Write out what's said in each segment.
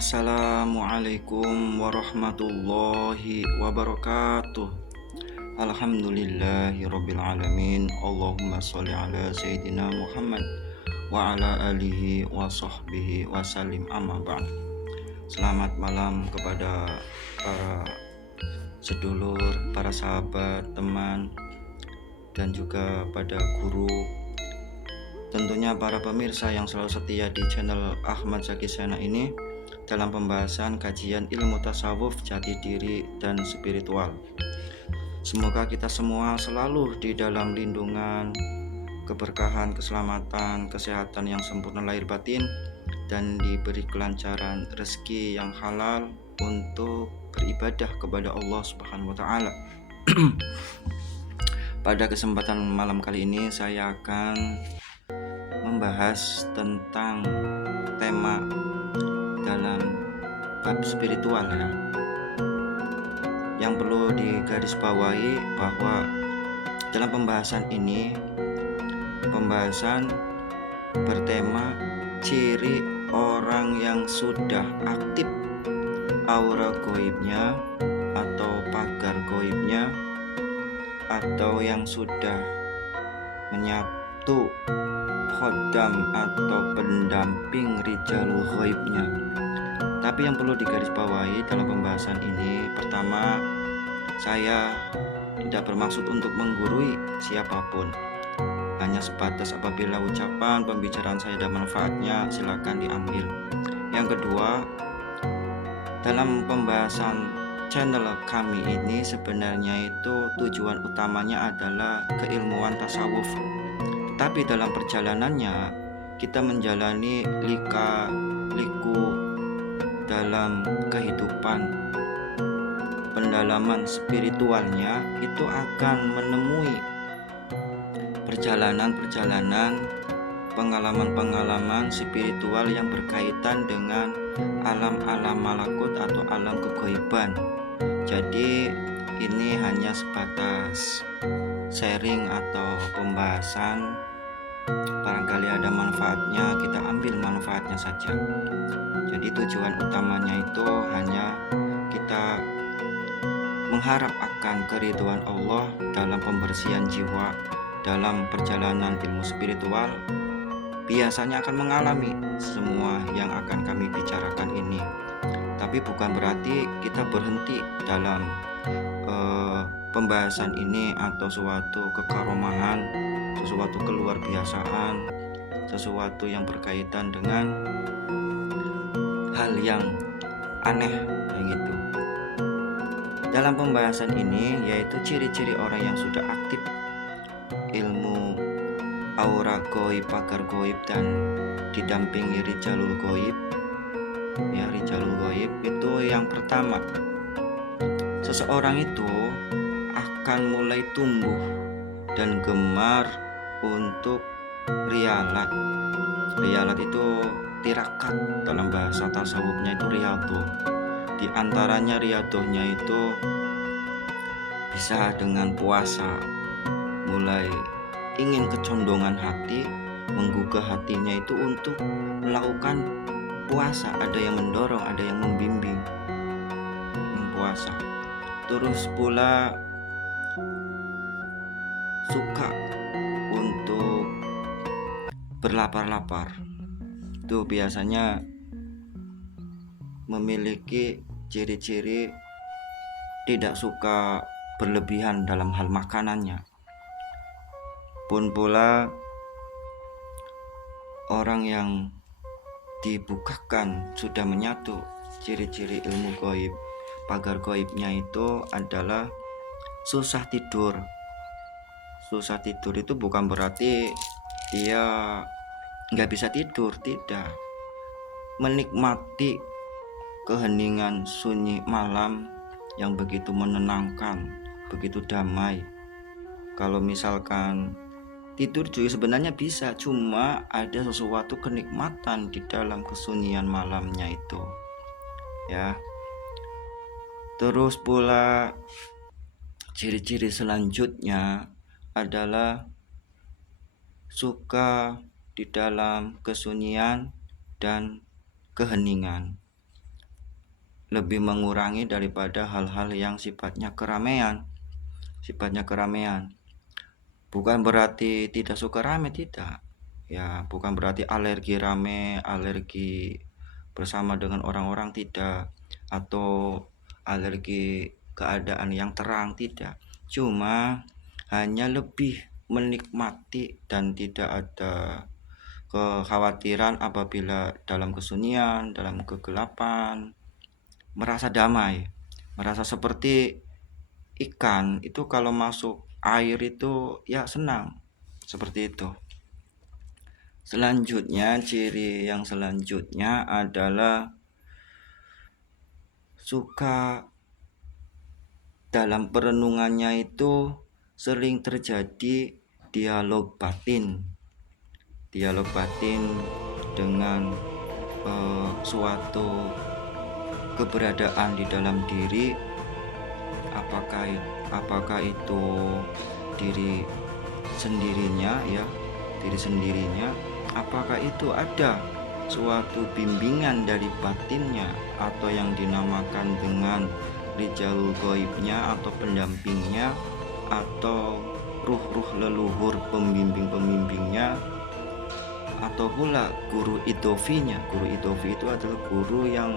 Assalamualaikum warahmatullahi wabarakatuh. Alhamdulillahirabbil alamin. Allahumma sholli ala sayyidina Muhammad wa ala alihi wa sahbihi wa sallim, amma ba'd. Selamat malam kepada para sedulur, para sahabat, teman, dan juga pada guru, tentunya para pemirsa yang selalu setia di channel Ahmad Zaki Sena ini dalam pembahasan kajian ilmu tasawuf, jati diri, dan spiritual. Semoga kita semua selalu di dalam lindungan, keberkahan, keselamatan, kesehatan yang sempurna lahir batin, dan diberi kelancaran rezeki yang halal untuk beribadah kepada Allah Subhanahu wa Ta'ala. Pada kesempatan malam kali ini saya akan membahas tentang tema dalam bab spiritual, ya. Yang perlu digarisbawahi bahwa dalam pembahasan ini, pembahasan bertema ciri orang yang sudah aktif aura goibnya atau pagar goibnya, atau yang sudah menyatu khodam atau pendamping rijalul ghaibnya. Tapi yang perlu digarisbawahi dalam pembahasan ini, pertama, saya tidak bermaksud untuk menggurui siapapun. Hanya sebatas apabila ucapan pembicaraan saya ada manfaatnya, silakan diambil. Yang kedua, dalam pembahasan channel kami ini sebenarnya itu tujuan utamanya adalah keilmuan tasawuf. Tetapi dalam perjalanannya kita menjalani lika-liku dalam kehidupan, pendalaman spiritualnya itu akan menemui perjalanan-perjalanan, pengalaman-pengalaman spiritual yang berkaitan dengan alam-alam malakut atau alam kegoiban. Jadi ini hanya sebatas sharing atau pembahasan, barangkali ada manfaatnya, kita ambil manfaatnya saja. Jadi tujuan utamanya itu hanya kita mengharap akan keridhaan Allah dalam pembersihan jiwa. Dalam perjalanan ilmu spiritual biasanya akan mengalami semua yang akan kami bicarakan ini. Tapi bukan berarti kita berhenti dalam pembahasan ini atau suatu kekaromahan, sesuatu keluar biasaan, sesuatu yang berkaitan dengan hal yang aneh kayak gitu. Dalam pembahasan ini yaitu ciri-ciri orang yang sudah aktif ilmu aura goib, pagar goib, dan didampingi rijalul goib. Ya, rijalul goib itu yang pertama, seseorang itu akan mulai tumbuh dan gemar untuk rialat. Rialat itu tirakat, dalam bahasa tasawufnya itu riyadhah. Di antaranya riyadhahnya itu bisa dengan puasa, mulai ingin kecondongan hati, menggugah hatinya itu untuk melakukan puasa. Ada yang mendorong, ada yang membimbing puasa. Terus pula suka untuk berlapar-lapar. Itu biasanya memiliki ciri-ciri tidak suka berlebihan dalam hal makanannya. Pun pula orang yang dibukakan sudah menyatu ciri-ciri ilmu goib, pagar goibnya itu adalah susah tidur. Susah tidur itu bukan berarti dia nggak bisa tidur, tidak. Menikmati keheningan sunyi malam yang begitu menenangkan, begitu damai. Kalau misalkan tidur juga sebenarnya bisa, cuma ada sesuatu kenikmatan di dalam kesunyian malamnya itu, ya. Terus pula ciri-ciri selanjutnya adalah suka di dalam kesunyian dan keheningan. lebih mengurangi daripada hal-hal yang sifatnya keramaian. Bukan berarti tidak suka rame, tidak. Ya, bukan berarti alergi rame, alergi bersama dengan orang-orang, tidak. Atau alergi keadaan yang terang, tidak. Cuma hanya lebih menikmati dan tidak ada kekhawatiran apabila dalam kesunyian, dalam kegelapan, merasa damai, merasa seperti ikan itu kalau masuk air itu ya senang, seperti itu. Selanjutnya, ciri yang selanjutnya adalah suka dalam perenungannya itu sering terjadi dialog batin dengan suatu keberadaan di dalam diri, apakah itu diri sendirinya, apakah itu ada suatu bimbingan dari batinnya atau yang dinamakan dengan rijalul ghaibnya atau pendampingnya atau ruh-ruh leluhur pembimbingnya, atau pula guru idofinya. Guru idofi itu adalah guru yang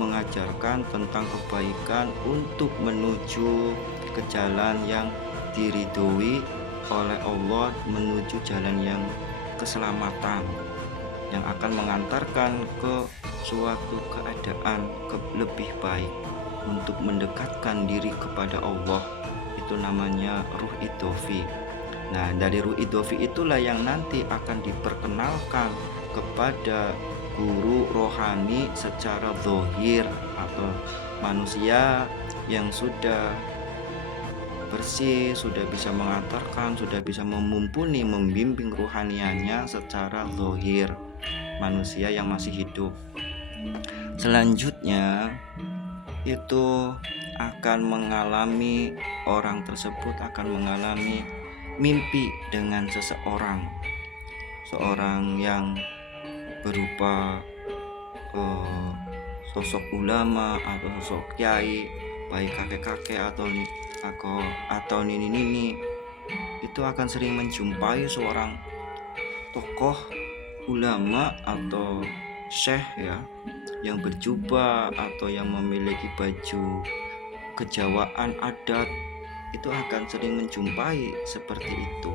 mengajarkan tentang kebaikan untuk menuju ke jalan yang diridhoi oleh Allah, menuju jalan yang keselamatan, yang akan mengantarkan ke suatu keadaan lebih baik untuk mendekatkan diri kepada Allah. Itu namanya ruh idofi. Nah, dari ruh idofi itulah yang nanti akan diperkenalkan kepada guru rohani secara zahir, atau manusia yang sudah bersih, sudah bisa mengantarkan, sudah bisa memumpuni, membimbing rohaniannya secara zahir, manusia yang masih hidup. Selanjutnya itu orang tersebut akan mengalami mimpi dengan seorang yang berupa sosok ulama atau sosok kiai, baik kakek-kakek atau nini-nini. Itu akan sering menjumpai seorang tokoh ulama atau syekh yang berjubah atau yang memiliki baju kejawaan adat. Itu akan sering menjumpai seperti itu,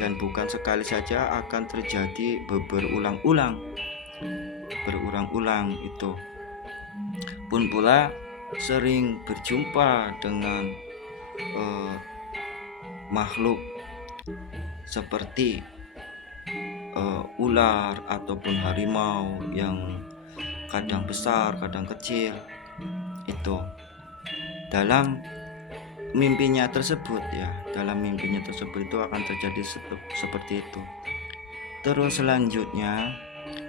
dan bukan sekali saja, akan terjadi berulang-ulang. Itu pun pula sering berjumpa dengan makhluk seperti ular ataupun harimau yang kadang besar kadang kecil. Itu dalam mimpinya tersebut itu akan terjadi seperti itu. Terus selanjutnya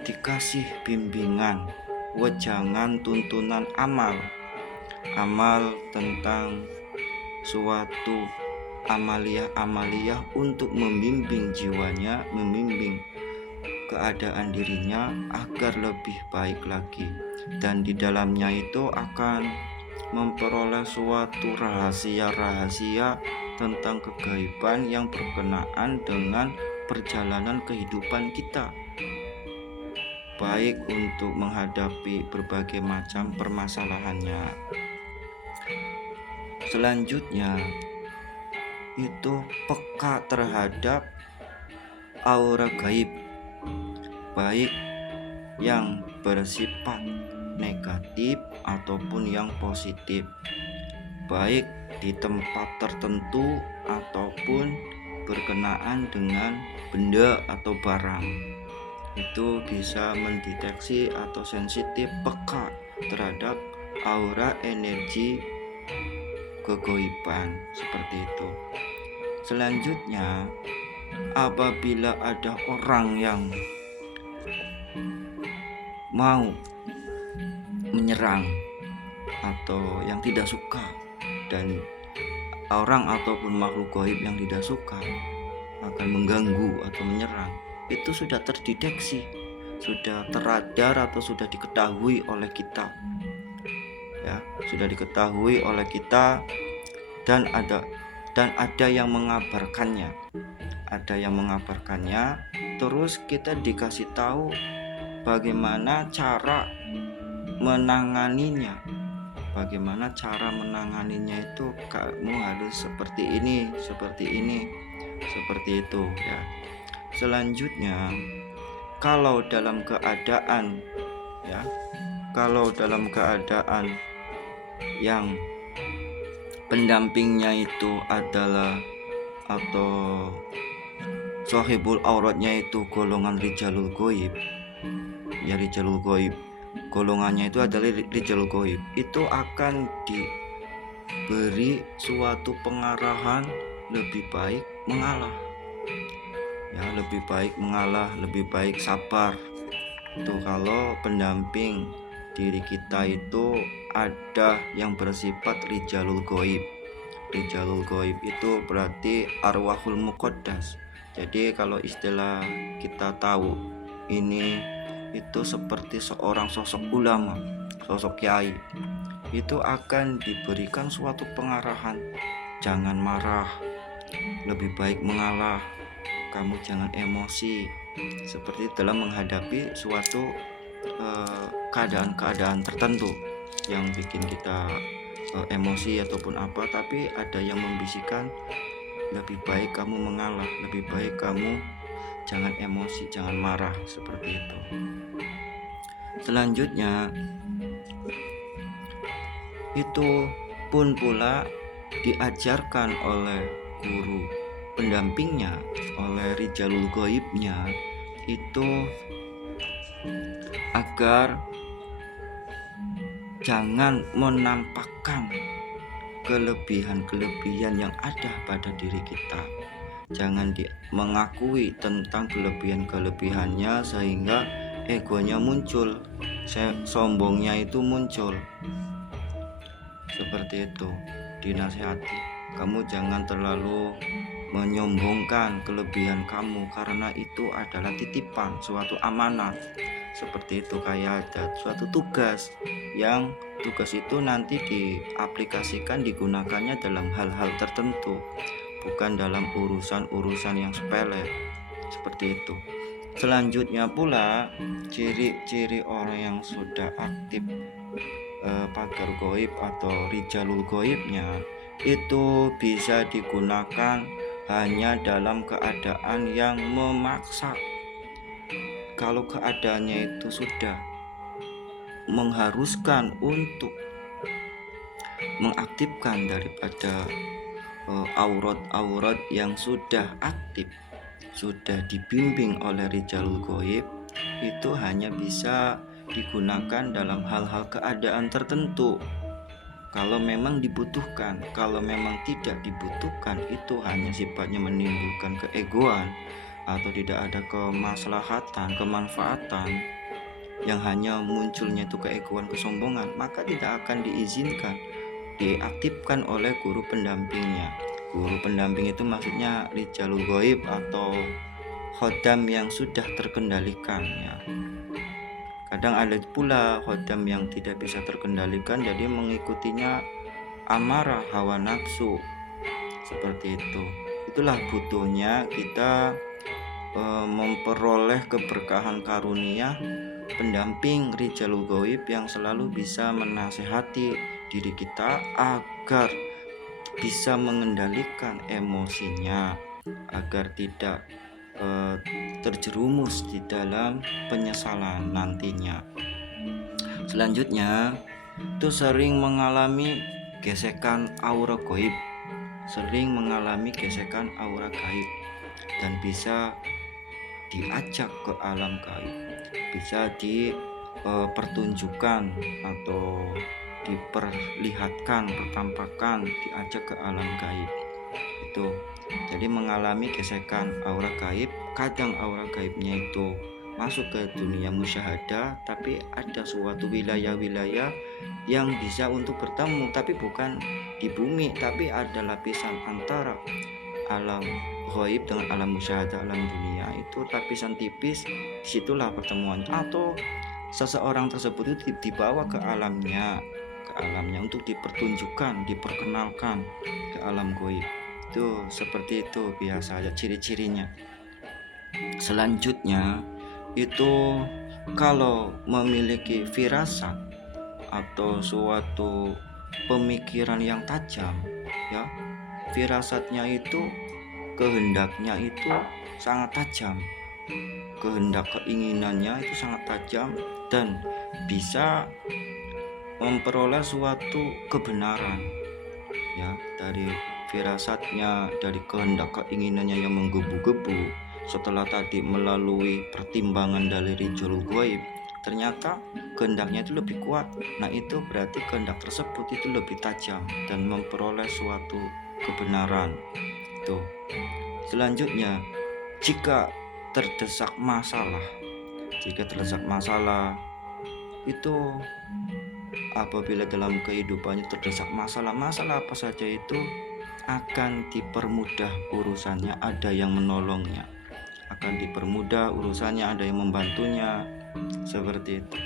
dikasih bimbingan, wejangan, tuntunan amal tentang suatu amaliyah untuk membimbing jiwanya, membimbing keadaan dirinya agar lebih baik lagi, dan di dalamnya itu akan memperoleh suatu rahasia tentang kegaiban yang berkenaan dengan perjalanan kehidupan kita, baik untuk menghadapi berbagai macam permasalahannya. Selanjutnya itu peka terhadap aura gaib, baik yang bersifat negatif ataupun yang positif, baik di tempat tertentu ataupun berkenaan dengan benda atau barang. Itu bisa mendeteksi atau sensitif, peka terhadap aura energi kegoiban, seperti itu. Selanjutnya, apabila ada orang yang mau menyerang atau yang tidak suka, dan orang ataupun makhluk gaib yang tidak suka akan mengganggu atau menyerang, itu sudah terdeteksi, sudah terradar atau sudah diketahui oleh kita. ya, sudah diketahui oleh kita, dan ada yang mengabarkannya. Terus kita dikasih tahu bagaimana cara menanganinya. Itu kamu harus seperti ini, seperti itu ya. Selanjutnya, kalau dalam keadaan yang pendampingnya itu adalah atau sahibul auratnya itu golongan rijalul ghaib, golongannya itu adalah rijalul ghaib, itu akan diberi suatu pengarahan lebih baik mengalah, lebih baik sabar. Itu kalau pendamping diri kita itu ada yang bersifat rijalul ghaib. Rijalul ghaib itu berarti arwahul muqaddas. Jadi kalau istilah kita tahu ini itu seperti seorang sosok ulama, sosok kiai, itu akan diberikan suatu pengarahan. Jangan marah, lebih baik mengalah, kamu jangan emosi, seperti dalam menghadapi suatu keadaan tertentu yang bikin kita emosi ataupun apa, tapi ada yang membisikkan lebih baik kamu mengalah, lebih baik kamu jangan emosi, jangan marah, seperti itu. Selanjutnya, itu pun pula diajarkan oleh guru pendampingnya, oleh rijalul ghaibnya, itu agar jangan menampakkan kelebihan yang ada pada diri kita. Jangan mengakui tentang kelebihannya sehingga egonya muncul, sombongnya itu muncul. Seperti itu, dinasihati. Kamu jangan terlalu menyombongkan kelebihan kamu, karena itu adalah titipan, suatu amanah. Seperti itu, kayak ada suatu tugas itu nanti diaplikasikan, digunakannya dalam hal-hal tertentu, bukan dalam urusan yang sepele. Seperti itu. Selanjutnya pula, ciri-ciri orang yang sudah aktif pagar ghaib atau rijalul ghaibnya itu bisa digunakan hanya dalam keadaan yang memaksa. Kalau keadaannya itu sudah mengharuskan untuk mengaktifkan daripada aurat yang sudah aktif, sudah dibimbing oleh rijalul ghaib, itu hanya bisa digunakan dalam hal-hal keadaan tertentu. Kalau memang dibutuhkan, kalau memang tidak dibutuhkan, itu hanya sifatnya menimbulkan keegoan atau tidak ada kemaslahatan, kemanfaatan, yang hanya munculnya itu keegoan, kesombongan, maka tidak akan diizinkan diaktifkan oleh guru pendampingnya. Guru pendamping itu maksudnya rijalul ghaib atau khodam yang sudah terkendalikan ya. Kadang ada pula khodam yang tidak bisa terkendalikan, jadi mengikutinya amarah, hawa nafsu, seperti itu. Itulah butuhnya kita memperoleh keberkahan karunia pendamping rijalul ghaib yang selalu bisa menasihati diri kita agar bisa mengendalikan emosinya, agar tidak terjerumus di dalam penyesalan nantinya. Selanjutnya, itu sering mengalami gesekan aura gaib, dan bisa diajak ke alam gaib, bisa dipertunjukkan atau diperlihatkan, pertampakan, diajak ke alam gaib. Itu jadi mengalami gesekan aura gaib. Kadang aura gaibnya itu masuk ke dunia musyahadah, tapi ada suatu wilayah-wilayah yang bisa untuk bertemu, tapi bukan di bumi, tapi ada lapisan antara alam gaib dengan alam musyahadah, alam dunia, itu lapisan tipis. Disitulah pertemuan, atau seseorang tersebut itu dibawa ke alamnya ke alamnya, untuk dipertunjukkan, diperkenalkan ke alam gaib. Itu seperti itu biasa aja ciri-cirinya. Selanjutnya itu kalau memiliki firasat atau suatu pemikiran yang tajam, ya, firasatnya itu, kehendaknya itu sangat tajam, kehendak keinginannya itu sangat tajam dan bisa memperoleh suatu kebenaran, ya, dari firasatnya, dari kehendak keinginannya yang menggebu-gebu. Setelah tadi melalui pertimbangan dari Rijal Ghaib, ternyata kehendaknya itu lebih kuat. Nah, itu berarti kehendak tersebut itu lebih tajam dan memperoleh suatu kebenaran. Tuh. Selanjutnya, jika terdesak masalah itu, apabila dalam kehidupannya terdesak masalah apa saja itu akan dipermudah urusannya, ada yang menolongnya, akan dipermudah urusannya, ada yang membantunya, seperti itu.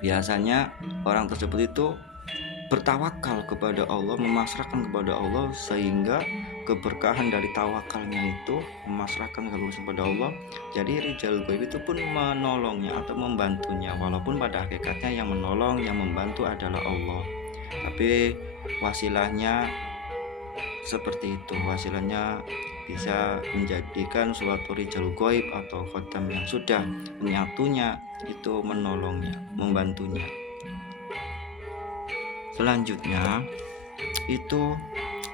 Biasanya orang tersebut itu bertawakal kepada Allah, memasrahkan kepada Allah, sehingga keberkahan dari tawakalnya itu memasrahkan kepada Allah. Jadi Rijal Ghaib itu pun menolongnya atau membantunya, walaupun pada hakikatnya yang menolong, yang membantu adalah Allah. Tapi wasilahnya seperti itu, wasilahnya bisa menjadikan suatu Rijal Ghaib atau khodam yang sudah menyatunya itu menolongnya, membantunya. Selanjutnya itu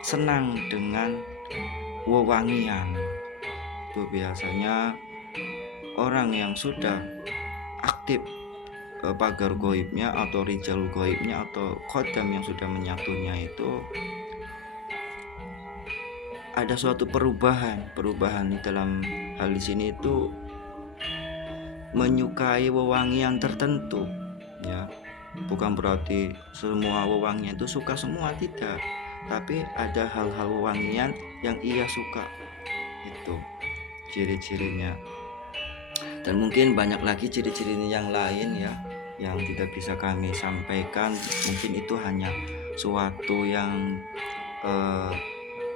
senang dengan wewangian. Itu biasanya orang yang sudah aktif pagar goibnya atau Rijal Ghaibnya atau khodam yang sudah menyatunya itu ada suatu perubahan dalam hal di sini itu menyukai wewangian tertentu, ya. Bukan berarti semua wewangian itu suka semua, tidak, tapi ada hal-hal wewangian yang ia suka. Itu ciri-cirinya. Dan mungkin banyak lagi ciri-cirinya yang lain, ya, yang tidak bisa kami sampaikan. Mungkin itu hanya suatu yang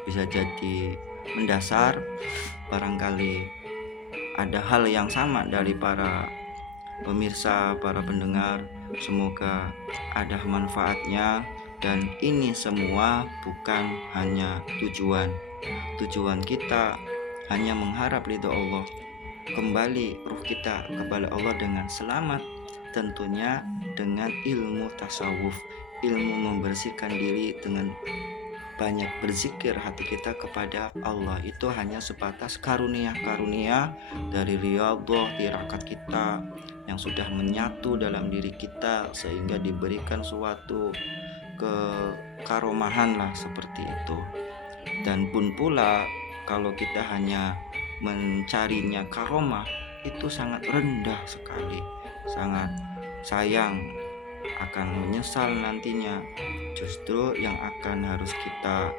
bisa jadi mendasar. Barangkali ada hal yang sama dari para pemirsa, para pendengar. Semoga ada manfaatnya, dan ini semua bukan hanya tujuan kita hanya mengharap ridho Allah, kembali ruh kita kepada Allah dengan selamat, tentunya dengan ilmu tasawuf, ilmu membersihkan diri dengan banyak berzikir hati kita kepada Allah. Itu hanya sebatas karunia-karunia dari riyadhah tirakat kita yang sudah menyatu dalam diri kita, sehingga diberikan suatu kekaromahan lah, seperti itu. Dan pun pula kalau kita hanya mencarinya karomah, itu sangat rendah sekali, sangat sayang, akan menyesal nantinya. Justru yang akan harus kita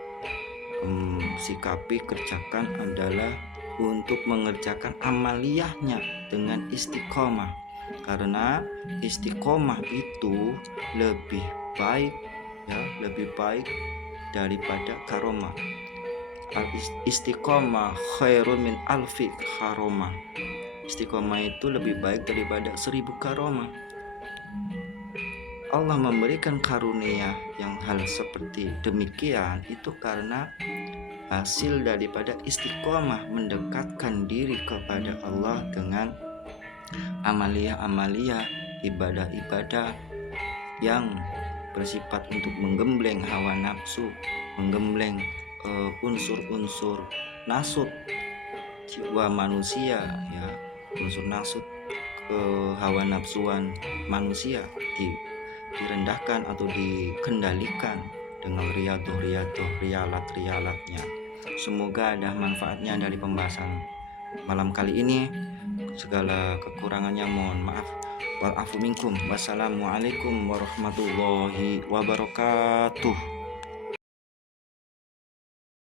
sikapi, kerjakan adalah untuk mengerjakan amaliyahnya dengan istiqomah, karena istiqomah itu lebih baik, ya, lebih baik daripada karomah. Istiqomah khairun min alfi karomah. Istiqomah itu lebih baik daripada 1000 karomah. Allah memberikan karunia yang hal seperti demikian itu karena hasil daripada istiqomah, mendekatkan diri kepada Allah dengan amaliyah-amaliyah, ibadah-ibadah yang bersifat untuk menggembleng hawa nafsu, menggembleng unsur-unsur nasut jiwa manusia, ya, unsur nasut hawa nafsuan manusia direndahkan atau dikendalikan dengan rialat-rialatnya. Semoga ada manfaatnya dari pembahasan malam kali ini. Segala kekurangannya mohon maaf. Wal afu minkum. Wassalamualaikum warahmatullahi wabarakatuh.